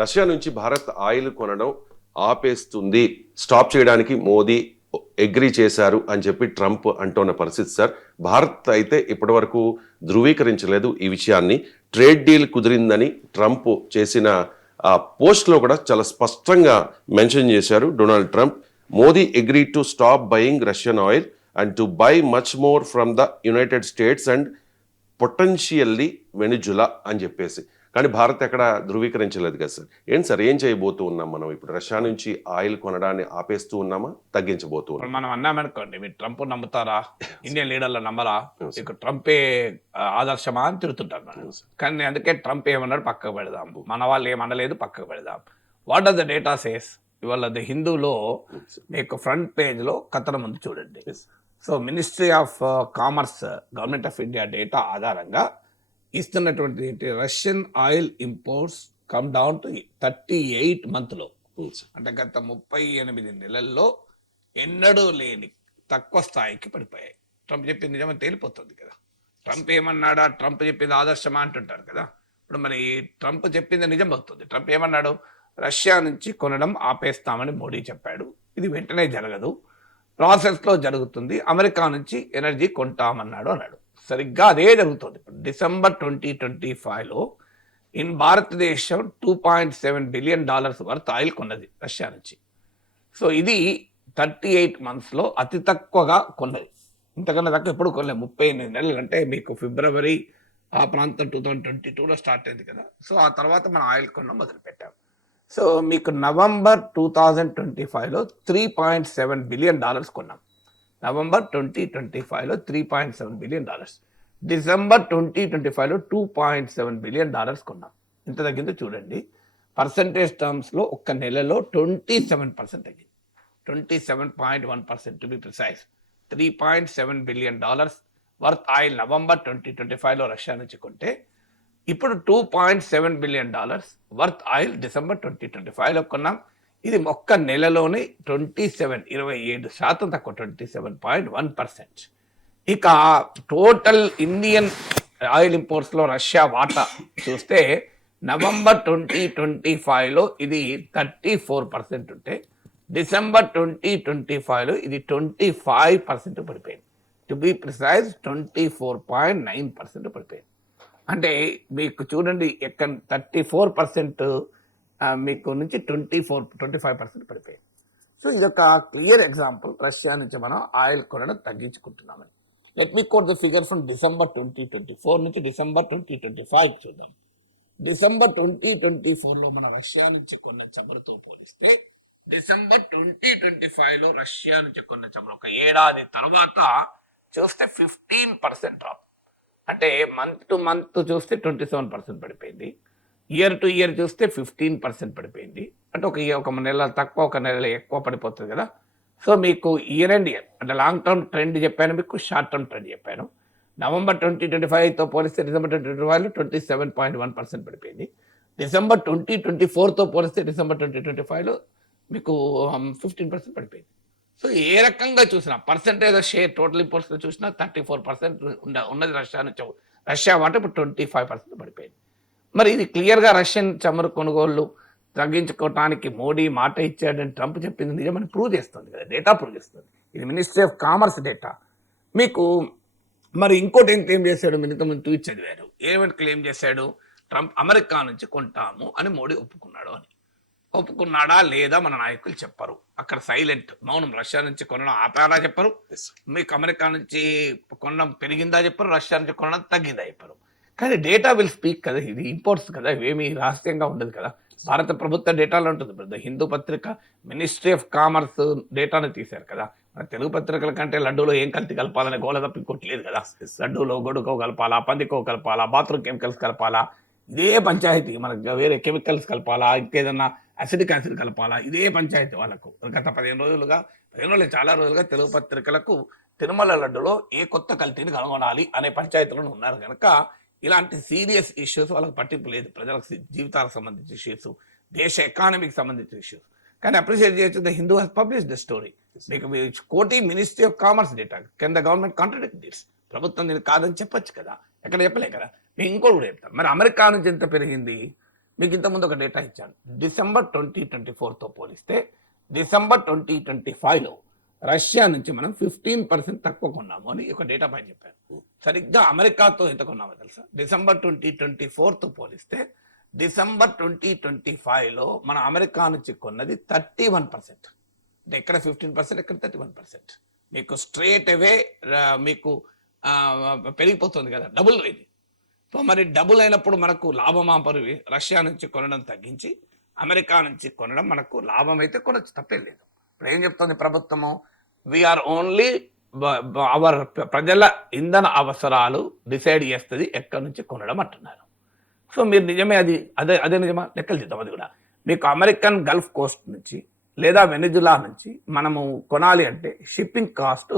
Russia నుంచి Bharat oil కొనడం ఆపేస్తుంది, stop చేయడానికి మోదీ అగ్రీ చేశారు అని చెప్పి ట్రంప్ అంటున్న పరిస్థితి సార్. భారత్ అయితే ఇప్పటి వరకు ధృవీకరించలేదు ఈ విషయాన్ని. ట్రేడ్ డీల్ కుదిరిందని ట్రంప్ చేసిన పోస్ట్లో కూడా చాలా స్పష్టంగా మెన్షన్ చేశారు Donald Trump. Modi agree to stop buying Russian oil and to buy much more from the United states and potentially Venezuela అని చెప్పేసి. కానీ భారత్ ఎక్కడ ధృవీకరించలేదు కదా సార్. ఏంటి సార్, ఏం చేయబోతూ ఉన్నాం మనం ఇప్పుడు? రష్యా నుంచి ఆయిల్ కొనడాన్ని ఆపేస్తూ ఉన్నామా, తగ్గించబోతూ ఉన్నాం? మనం అన్నామనుకోండి, మీరు ట్రంప్ నమ్ముతారా, ఇండియన్ లీడర్లు నమ్మరా, ఇక ట్రంపే ఆదర్శమా అని తిరుగుతుంటారు మనం. కానీ అందుకే ట్రంప్ ఏమన్నాడు, పక్కకు పెడదాం, మన వాళ్ళు ఏమనలేదు, పక్కకు పెడదాం. What are the data says? ఇవాళ ది హిందూలో మీకు ఫ్రంట్ పేజ్లో కథనం ఉంది చూడండి. So ministry of commerce, government of India data ఆధారంగా ఇస్తున్నటువంటి ఏంటి, Russian oil imports come down to 38 మంత్లో, అంటే గత 38 నెలల్లో ఎన్నడూ లేని తక్కువ స్థాయికి పడిపోయాయి. ట్రంప్ చెప్పింది నిజమని తేలిపోతుంది కదా. ట్రంప్ ఏమన్నాడా, ట్రంప్ చెప్పింది ఆదర్శమా అంటుంటారు కదా. ఇప్పుడు మరి ట్రంప్ చెప్పింది నిజం అవుతుంది. ట్రంప్ ఏమన్నాడు, రష్యా నుంచి కొనడం ఆపేస్తామని మోడీ చెప్పాడు. ఇది వెంటనే జరగదు, ప్రాసెస్లో జరుగుతుంది. అమెరికా నుంచి ఎనర్జీ కొంటామన్నాడు అన్నాడు. సరిగ్గా అదే జరుగుతుంది. ఇప్పుడు డిసెంబర్ 2025లో ఇన్ భారతదేశం $2.7 బిలియన్ వర్త్ ఆయిల్ కొన్నది రష్యా నుంచి. సో ఇది 38 మంత్స్లో అతి తక్కువగా కొన్నది. ఇంతకన్నా తక్కువ ఎప్పుడు కొనలేదు. 38 నెలలు అంటే మీకు ఫిబ్రవరి ఆ ప్రాంతం 2022లో స్టార్ట్ అయింది కదా. సో ఆ తర్వాత మనం ఆయిల్ కొనడం మొదలుపెట్టాం. సో మీకు నవంబర్ 2025లో $3.7 బిలియన్ కొన్నాం. నవంబర్ 2025లో $3.7 బిలియన్, డిసెంబర్ 2025లో $2.7 బిలియన్ కొన్నాం. ఇంత తగ్గిందో చూడండి. పర్సంటేజ్ టర్మ్స్లో ఒక్క నెలలో 27% తగ్గింది. 27.1% to be precise. $3.7 billion worth oil November 2025లో రష్యా నుంచి కొంటే, ఇప్పుడు $2.7 బిలియన్ వర్త్ ఆయిల్ డిసెంబర్ 2025లో కొన్నాం. ఇది ఒక్క నెలలోనే 27% తక్కువ, 27.1%. ఇక టోటల్ ఇండియన్ ఆయిల్ ఇంపోర్ట్స్లో రష్యా వాటా చూస్తే నవంబర్ 2025లో ఇది 34% ఉంటే, డిసెంబర్ 2025లో ఇది 25% పడిపోయింది. టు బి ప్రిసైజ్ 24.9% పడిపోయింది. అంటే మీకు చూడండి, ఎక్కడ 34% మీకు నుంచి 25% పడిపోయింది. సో ఇదొక క్లియర్ ఎగ్జాంపుల్, రష్యా నుంచి మనం ఆయిల్ కొనడం తగ్గించుకుంటున్నామని. Let me quote the figure from December 2024 నుంచి డిసెంబర్ 2025 చూద్దాం. డిసెంబర్ 2024లో మనం రష్యా నుంచి కొన్న చమురుతో పోలిస్తే డిసెంబర్ 2025లో రష్యా నుంచి కొన్న చమురు ఒక ఏడాది తర్వాత చూస్తే 15% డ్రాప్. అంటే మంత్ టు మంత్ చూస్తే 27% పడిపోయింది. ఇయర్ టు ఇయర్ చూస్తే 15% పడిపోయింది. అంటే ఒక నెల తక్కువ, ఒక నెల ఎక్కువ పడిపోతుంది కదా. సో మీకు ఇయర్ అండ్ ఇయర్ అంటే లాంగ్ టర్మ్ ట్రెండ్ చెప్పాను, మీకు షార్ట్ టర్మ్ ట్రెండ్ చెప్పాను. నవంబర్ 2025తో పోలిస్తే డిసెంబర్ 2025లో 27.1% పడిపోయింది. డిసెంబర్ 2024తో పోలిస్తే డిసెంబర్ 2025లో మీకు 15% పడిపోయింది. సో ఏ రకంగా చూసినా పర్సంటేజ్ షేర్ టోటల్ ఇంపోర్ట్స్లో చూసినా 34% ఉన్నది రష్యా నుంచి. రష్యా వాట ఇప్పుడు 25% పడిపోయింది. మరి ఇది క్లియర్గా రష్యన్ చమురు కొనుగోళ్లు తగ్గించుకోవటానికి మోడీ మాట ఇచ్చాడని ట్రంప్ చెప్పింది నిజమని ప్రూవ్ చేస్తుంది కదా, డేటా ప్రూవ్ చేస్తుంది. ఇది మినిస్ట్రీ ఆఫ్ కామర్స్ డేటా. మీకు మరి ఇంకోటి ఏం క్లెయిమ్ చేశాడు, మీరు ముందు ట్వీట్ చదివారు. ఏమని క్లెయిమ్ చేశాడు, ట్రంప్ అమెరికా నుంచి కొంటాము అని మోడీ ఒప్పుకున్నాడు అని. ఒప్పుకున్నాడా లేదా మన నాయకులు చెప్పరు. అక్కడ సైలెంట్, మౌనం. రష్యా నుంచి కొనడం ఆపారా చెప్పరు, మీకు అమెరికా నుంచి కొనడం పెరిగిందా చెప్పరు, రష్యా నుంచి కొనడం తగ్గిందా చెప్పరు. కానీ డేటా విల్ స్పీక్ కదా, ఇది ఇంపోర్ట్స్ కదా, ఇవేమీ రహస్యంగా ఉండదు కదా. భారత ప్రభుత్వ డేటాలో ఉంటుంది. హిందూ పత్రిక మినిస్ట్రీ ఆఫ్ కామర్స్ డేటాను తీశారు కదా. మన తెలుగు పత్రికల కంటే లడ్డూలో ఏం కల్తీ కలపాలనే గోల తప్ప ఇంకోట్లేదు కదా. లడ్డూలో గొడుకో కలపాలా, పందికో కలపాలా, బాత్రూమ్ కెమికల్స్ కలపాలా, ఇదే పంచాయతీ. మనకు వేరే కెమికల్స్ కలపాలా, ఇంకేదన్నా అసిడిక్ యాసిడ్ కలపాలా, ఇదే పంచాయతీ వాళ్ళకు. గత 15 రోజులుగా చాలా రోజులుగా తెలుగు పత్రికలకు తిరుమల లడ్డులో ఏ కొత్త కల్తీని కనుగొనాలి అనే పంచాయతీలో ఉన్నారు కనుక ఇలాంటి సీరియస్ ఇష్యూస్ వాళ్ళకి పట్టింపు లేదు. ప్రజలకు జీవితాలకు సంబంధించిన ఇష్యూస్, దేశ ఎకానమీకి సంబంధించిన ఇష్యూస్. కానీ అప్రిషియేట్ చేయొచ్చు, the Hindu has publish the story. మీకు కోటి ministry of commerce data, can the government contradict this? ప్రభుత్వం దీన్ని కాదని చెప్పొచ్చు కదా, ఎక్కడ చెప్పలే కదా. నేను ఇంకోటి కూడా చెప్తాను. మరి అమెరికా నుంచి ఎంత పెరిగింది? మీకు ఇంతకుముందు ఒక డేటా ఇచ్చాను. డిసెంబర్ 2024తో పోలిస్తే డిసెంబర్ 2025లో రష్యా నుంచి మనం 15% తక్కువ కొన్నాము అని ఒక డేటా పాయింట్ చెప్పాను. సరిగ్గా అమెరికాతో ఎంత కొన్నామో తెలుసా? డిసెంబర్ 2024తో పోలిస్తే డిసెంబర్ 2025లో మన అమెరికా నుంచి కొన్నది 31%. అంటే ఎక్కడ 15%, ఎక్కడ 31%. మీకు స్ట్రేట్ అవే మీకు పెరిగిపోతుంది కదా, డబుల్ రేట్. సో మరి డబుల్ అయినప్పుడు మనకు లాభమా పరివి రష్యా నుంచి కొనడం తగ్గించి అమెరికా నుంచి కొనడం మనకు లాభం అయితే కొనొచ్చు, తప్పేం లేదు. ఇప్పుడు ఏం చెప్తుంది ప్రభుత్వము? వీఆర్ ఓన్లీ అవర్ ప్రజల ఇంధన అవసరాలు డిసైడ్ చేస్తుంది ఎక్కడి నుంచి కొనడం అంటున్నారు. సో మీరు నిజమే, అదే నిజమా? లెక్కలు చేద్దాం. అది కూడా మీకు అమెరికన్ గల్ఫ్ కోస్ట్ నుంచి లేదా వెనిజులా నుంచి మనము కొనాలి అంటే shipping cost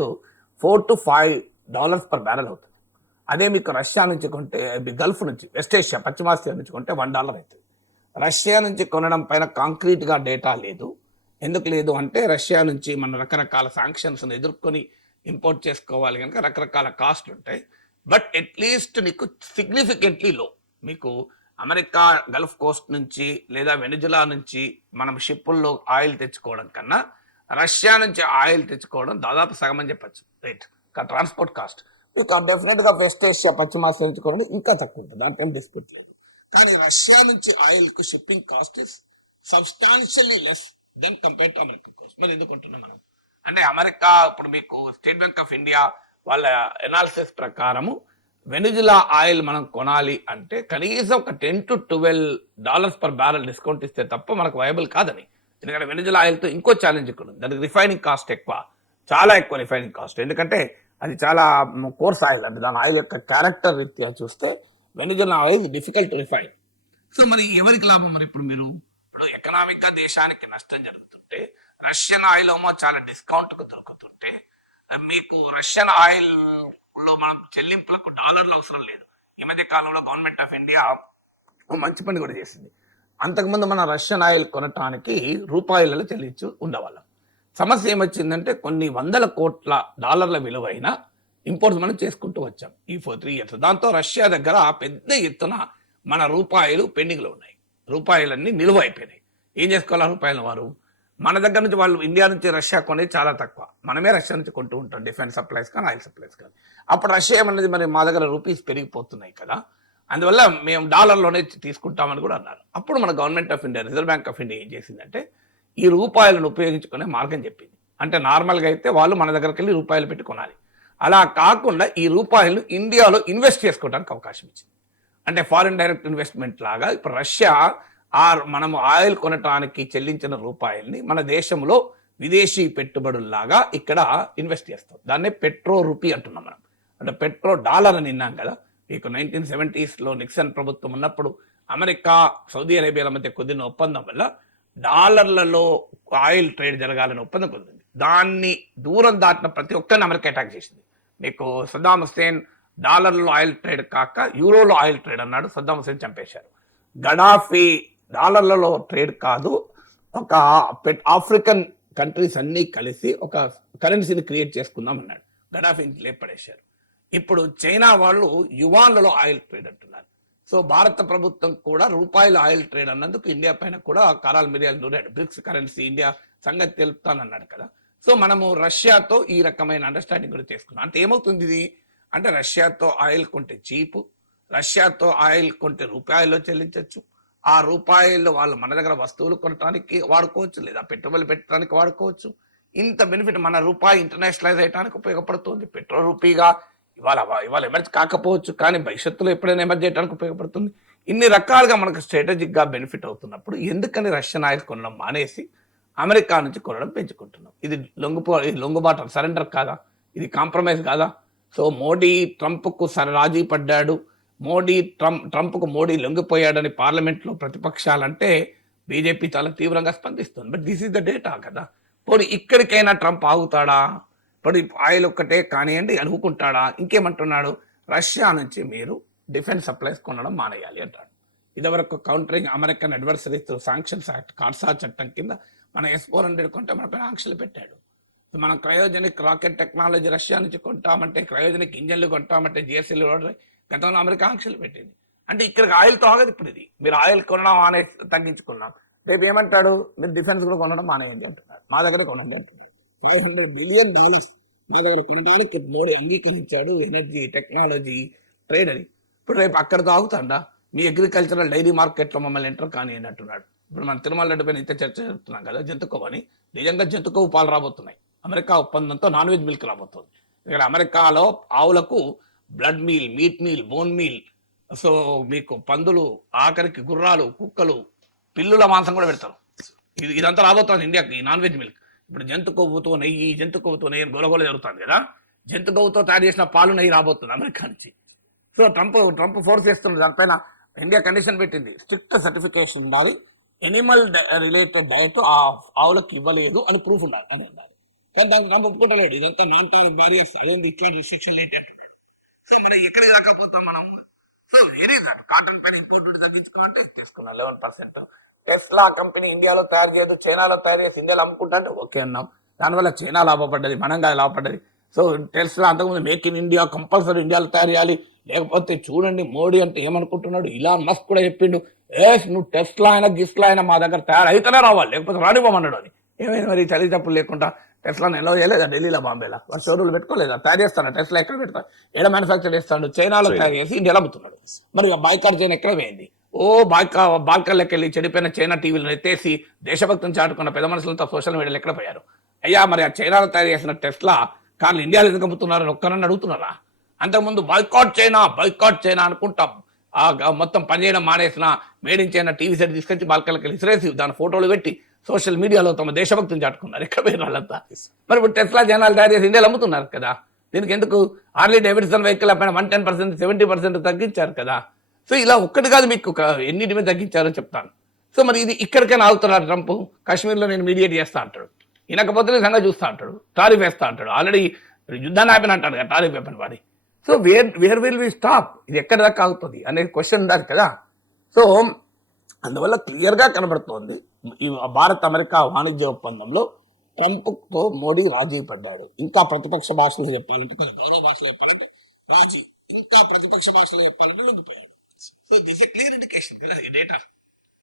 $4 to $5 per barrel అవుతుంది. అదే మీకు రష్యా నుంచి కొంటే, గల్ఫ్ నుంచి, వెస్ట్ ఏషియా, పశ్చిమాసియా నుంచి కొంటే $1 అవుతుంది. రష్యా నుంచి కొనడం పైన కాంక్రీట్గా డేటా లేదు. ఎందుకు లేదు అంటే రష్యా నుంచి మన రకరకాల శాంక్షన్స్ని ఎదుర్కొని ఇంపోర్ట్ చేసుకోవాలి కనుక రకరకాల కాస్ట్ ఉంటాయి. బట్ అట్లీస్ట్ నీకు సిగ్నిఫికెంట్లీ లో, మీకు అమెరికా గల్ఫ్ కోస్ట్ నుంచి లేదా వెనిజులా నుంచి మనం షిప్పుల్లో ఆయిల్ తెచ్చుకోవడం కన్నా రష్యా నుంచి ఆయిల్ తెచ్చుకోవడం దాదాపు సగం అని చెప్పచ్చు రేట్, ట్రాన్స్పోర్ట్ కాస్ట్. మీకు డెఫినెట్గా వెస్ట్ ఏషియా, పశ్చిమాసియా నుంచి కొనడం ఇంకా తక్కువ ఉంటుంది, దాంట్లో ఏం డిస్ప్యూట్ లేదు. కానీ రష్యా నుంచి ఆయిల్కు shipping cost substantially less then compare to American cost. మరి ఎందుకు అంటున్నాం మనం అంటే, అమెరికా ఇప్పుడు మీకు స్టేట్ బ్యాంక్ ఆఫ్ ఇండియా వాళ్ళ ఎనాలిసిస్ ప్రకారము వెనిజులా ఆయిల్ మనం కొనాలి అంటే కనీసం ఒక $10 to $12 per barrel డిస్కౌంట్ ఇస్తే తప్ప మనకు వయబుల్ కాదని. ఎందుకంటే వెనిజులా ఆయిల్తో ఇంకో ఛాలెంజ్ ఇక్కడ ఉంది, దానికి రిఫైనింగ్ కాస్ట్ ఎక్కువ, చాలా ఎక్కువ రిఫైనింగ్ కాస్ట్. ఎందుకంటే అది చాలా కోర్స్ ఆయిల్, అంటే దాని ఆయిల్ యొక్క క్యారెక్టర్ రీత్యా చూస్తే Venezuela oil difficult to refine. So మరి ఎవరికి లాభం? మరి ఇప్పుడు ఎకనామిక్ గా దేశానికి నష్టం జరుగుతుంటే, రష్యన్ ఆయిల్ ఏమో చాలా డిస్కౌంట్ కు దొరుకుతుంటే, మీకు రష్యన్ ఆయిల్ లో మనం చెల్లింపులకు డాలర్లు అవసరం లేదు. ఈ మధ్య కాలంలో గవర్నమెంట్ ఆఫ్ ఇండియా మంచి పని కూడా చేసింది. అంతకుముందు మన రష్యన్ ఆయిల్ కొనటానికి రూపాయలలో చెల్లించు ఉండేవాళ్ళం. సమస్య ఏమొచ్చిందంటే కొన్ని వందల కోట్ల డాలర్ల విలువైన ఇంపోర్ట్స్ మనం చేసుకుంటూ వచ్చాం ఈ 3 years. దాంతో రష్యా దగ్గర పెద్ద ఎత్తున మన రూపాయలు పెండింగ్లో ఉన్నాయి, రూపాయలన్నీ నిలువ అయిపోయినాయి. ఏం చేసుకోవాలి రూపాయలు? వారు మన దగ్గర నుంచి, వాళ్ళు ఇండియా నుంచి రష్యా కొనేది చాలా తక్కువ, మనమే రష్యా నుంచి కొంటూ ఉంటాం, డిఫెన్స్ సప్లైస్ కానీ ఆయిల్ సప్లైస్ కానీ. అప్పుడు రష్యా ఏమన్నది, మరి మా దగ్గర రూపీస్ పెరిగిపోతున్నాయి కదా, అందువల్ల మేము డాలర్లోనే తీసుకుంటామని కూడా అన్నారు. అప్పుడు మన government of India, reserve bank of India ఏం చేసిందంటే ఈ రూపాయలను ఉపయోగించుకునే మార్గం చెప్పింది. అంటే నార్మల్గా అయితే వాళ్ళు మన దగ్గరికి వెళ్ళి రూపాయలు పెట్టి కొనాలి, అలా కాకుండా ఈ రూపాయలను ఇండియాలో ఇన్వెస్ట్ చేసుకోవడానికి అవకాశం ఇచ్చింది. అంటే ఫారిన్ డైరెక్ట్ ఇన్వెస్ట్మెంట్ లాగా ఇప్పుడు రష్యా మనము ఆయిల్ కొనటానికి చెల్లించిన రూపాయల్ని మన దేశంలో విదేశీ పెట్టుబడుల్లాగా ఇక్కడ ఇన్వెస్ట్ చేస్తాం. దాన్నే పెట్రో రూపీ అంటున్నాం మనం. అంటే పెట్రో డాలర్ అని విన్నాం కదా. మీకు 1970s నిక్సన్ ప్రభుత్వం ఉన్నప్పుడు అమెరికా, సౌదీ అరేబియాల మధ్య కుదిరిన ఒప్పందం వల్ల డాలర్లలో ఆయిల్ ట్రేడ్ జరగాలని ఒప్పందం కుదిరింది. దాన్ని దూరం దాటిన ప్రతి ఒక్కరిని అమెరికా అటాక్ చేసింది. మీకు సద్దాం హుస్సేన్ డాలర్లో ఆయిల్ ట్రేడ్ కాక యూరోలో ఆయిల్ ట్రేడ్ అన్నాడు, సద్దాం హుస్సేన్ చంపేశారు. గడాఫీ డాలర్లలో ట్రేడ్ కాదు, ఒక ఆఫ్రికన్ కంట్రీస్ అన్నీ కలిసి ఒక కరెన్సీని క్రియేట్ చేసుకుందాం అన్నాడు, గడాఫీని లేపడేశారు. ఇప్పుడు చైనా వాళ్ళు యువాన్లలో ఆయిల్ ట్రేడ్ అంటున్నారు. సో భారత ప్రభుత్వం కూడా రూపాయల ఆయిల్ ట్రేడ్ అన్నందుకు ఇండియా పైన కూడా కారాలు మిరియాలు నూరాడు. బ్రిక్స్ కరెన్సీ ఇండియా సంగతి తెలుపుతానన్నాడు కదా. సో మనము రష్యాతో ఈ రకమైన అండర్స్టాండింగ్ కూడా చేసుకున్నాం. అంటే ఏమవుతుంది ఇది అంటే, రష్యాతో ఆయిల్ కొంటే చీపు, రష్యాతో ఆయిల్ కొంటే రూపాయల్లో చెల్లించవచ్చు, ఆ రూపాయల్లో వాళ్ళు మన దగ్గర వస్తువులు కొనడానికి వాడుకోవచ్చు, లేదా పెట్టుబడులు పెట్టడానికి వాడుకోవచ్చు. ఇంత బెనిఫిట్ మన రూపాయి ఇంటర్నేషనలైజ్ అయ్యడానికి ఉపయోగపడుతుంది. పెట్రోల్ రూపీగా ఇవాళ ఎమర్జ్ కాకపోవచ్చు, కానీ భవిష్యత్తులో ఎప్పుడైనా ఎమర్జ్ చేయడానికి ఉపయోగపడుతుంది. ఇన్ని రకాలుగా మనకు స్ట్రాటజిక్గా బెనిఫిట్ అవుతున్నప్పుడు ఎందుకని రష్యన్ ఆయిల్ కొనడం మానేసి అమెరికా నుంచి కొనడం పెంచుకుంటున్నాం? ఇది లొంగుబాటు, సరెండర్ కాదా? ఇది కాంప్రమైజ్ కాదా? సో మోడీ ట్రంప్కు రాజీ పడ్డాడు, ట్రంప్కు మోడీ లొంగిపోయాడని పార్లమెంట్లో ప్రతిపక్షాలంటే బీజేపీ చాలా తీవ్రంగా స్పందిస్తుంది. But this is the data కదా. పోనీ ఇక్కడికైనా ట్రంప్ ఆగుతాడా? ఇప్పుడు ఆయిల్ ఒక్కటే కానివ్వండి అనుకుంటాడా? ఇంకేమంటున్నాడు, రష్యా నుంచి మీరు డిఫెన్స్ సప్లైస్ కొనడం మానేయాలి అంటాడు. ఇదివరకు countering American adversaries through sanctions act, కార్సా చట్టం కింద మన S-400 కొంటే మన పైన ఆంక్షలు పెట్టాడు. మనం క్రయోజనిక్ రాకెట్ టెక్నాలజీ రష్యా నుంచి కొంటామంటే, క్రయోజనిక్ ఇంజన్లు కొంటామంటే GSL గతంలో అమెరికా ఆంక్షలు పెట్టింది. అంటే ఇక్కడికి ఆయిల్తో ఆగదు ఇప్పుడు ఇది. మీరు ఆయిల్ కొనడం తగ్గించుకున్నాం, రేపు ఏమంటాడు మీరు డిఫెన్స్ కూడా కొనడం మానేయండి అంటున్నారు, మా దగ్గర కొనండి అంటున్నారు. $500 బిలియన్ మా దగ్గర కొనడానికి మోడీ అంగీకరించాడు, ఎనర్జీ టెక్నాలజీ ట్రేడ్ అని. ఇప్పుడు రేపు అక్కడితో ఆగుతాడా? మీ అగ్రికల్చరల్ డైరీ మార్కెట్లో మమ్మల్ని ఎంటర్ కానీ అంటున్నాడు. ఇప్పుడు మన తిరుమల రెడ్డి పైన ఇంత చర్చ చెప్తున్నాం కదా, జంతుకోవ్ అని. నిజంగా జంతుకోవ్ పాలు రాబోతున్నాయి, అమెరికా ఒప్పందంతో నాన్ వెజ్ మిల్క్ రాబోతుంది. ఇక్కడ అమెరికాలో ఆవులకు blood meal, meet meal, bone meal, so మీకు పందులు, ఆఖరికి గుర్రాలు, కుక్కలు, పిల్లుల మాంసం కూడా పెడతారు. ఇదంతా రాబోతుంది ఇండియాకి, ఈ నాన్ వెజ్ మిల్క్. ఇప్పుడు జంతు కొవ్వుతో నెయ్యి గొలగొల జరుగుతుంది కదా, జంతు కొవ్వుతో తయారు చేసిన పాలు నెయ్యి రాబోతుంది అమెరికా నుంచి. సో ట్రంప్ ఫోర్స్ చేస్తున్నారు దానిపైన. ఇండియా కండిషన్ పెట్టింది, స్ట్రిక్ట్ సర్టిఫికేషన్ ఉండాలి, ఎనిమల్ రిలేటెడ్ డైట్ ఆవులకు ఇవ్వలేదు అని ప్రూఫ్ ఉండాలి అని ఉండాలి. కానీ దానికి ట్రంప్ ఒప్పుకుంటలేడు, ఇదంతా నాన్ టారిఫ్ బారియర్స్, అదేంటి ఇట్లాంటి రిస్ట్రిక్షన్ ఏంటి అంటున్నాడు. సో మనం ఎక్కడికి రాకపోతాం మనం. సో వెరీ దట్ కాటన్ పైన ఇంపోర్ట్ తగ్గించుకోవాలంటే తీసుకున్నాం 11%. టెస్లా కంపెనీ ఇండియాలో తయారు చేయదు, చైనాలో తయారు చేసి ఇండియాలో అమ్ముకుంటా అంటే ఓకే అన్నాం. దానివల్ల చైనా లాభపడ్డది, మనంగా లాభపడ్డది. సో టెస్లా అంతకుముందు మేక్ ఇన్ ఇండియా కంపల్సరీ ఇండియాలో తయారు చేయాలి, లేకపోతే చూడండి మోడీ అంటే ఏమనుకుంటున్నాడు. ఇలాన్ మస్క్ కూడా చెప్పిండు, నువ్వు టెస్లా అయినా గిస్లా అయినా మా దగ్గర తయారు అయితేనే రావాలి, లేకపోతే రానివ్వమన్నాడు అని. ఏమైంది మరి చలి తప్పులు లేకుండా టెస్లాని ఎలా చేయలేదా? ఢిల్లీలో, బాంబేలో వాళ్ళు షోరూలు పెట్టుకోలేదా? తయారు చేస్తాను టెస్లా ఎక్కడ పెడతాడు, ఏడ మ్యానుఫ్యాక్చర్ చేస్తాడు, చైనాలో తయారు చేసి ఇండియాలో అమ్ముతున్నాడు. మరి బాయ్కాట్ చైనా ఎక్కడ పోయింది? బాల్కల్లోకి వెళ్ళి చెడిపోయిన చైనా టీవీలను ఎత్తేసి దేశభక్తిని చాటుకున్న పెద్ద మనుషులతో సోషల్ మీడియాలో ఎక్కడ పోయారు? అయ్యా మరి ఆ చైనాలో తయారు చేసిన టెస్లా కార్లు ఇండియాలో ఎందుకు అమ్ముతున్నారని ఒక్కరని అడుగుతున్నారా? అంతకుముందు బాయ్కాట్ చైనా అనుకుంటాం, మొత్తం పనిచేయడం మానేసిన made in China TV set తీసుకొచ్చి బాల్కల్లోకి వెళ్ళి ఇసిరేసి దాని ఫోటోలు పెట్టి సోషల్ మీడియాలో తమ దేశభక్తిని చాటుకున్నారు. ఎక్కడ పోయిన వాళ్ళంతా? మరి ఇప్పుడు టెస్లా జనాలు తయారు చేసి ఇండియాలో అమ్ముతున్నారు కదా, దీనికి ఎందుకు హార్లీ డేవిడ్సన్ వెహికల్ పైన 110%, 70% తగ్గించారు కదా. సో ఇలా ఒక్కటి కాదు, మీకు ఎన్నిటి మీద తగ్గించారో చెప్తాను. సో మరి ఇది ఇక్కడికైనా ఆగుతున్నారు ట్రంప్. కాశ్మీర్లో నేను మీడియేట్ చేస్తా అంటాడు, వినకపోతే సంగతి చూస్తా అంటాడు, టారిఫ్ వేస్తా అంటాడు. ఆల్రెడీ యుద్ధాన్ని ఆపిన అంటాడు కదా టారిఫ్ వేపని వాడి. So where will we stop? ఇది ఎక్కడి దాకా ఆగుతుంది అనే క్వశ్చన్ ఉండాలి కదా. సో అందువల్ల క్లియర్గా కనబడుతోంది, ఈ భారత్ అమెరికా వాణిజ్య ఒప్పందంలో ట్రంప్తో మోడీ రాజీ పడ్డాడు. ఇంకా ప్రతిపక్ష భాషలో చెప్పాలంటే, గౌరవ భాషలో చెప్పాలంటే రాజీ, ఇంకా ప్రతిపక్ష భాషలో చెప్పాలంటే లొంగిపోయాడు. So this a clear indication, ఈ డేటా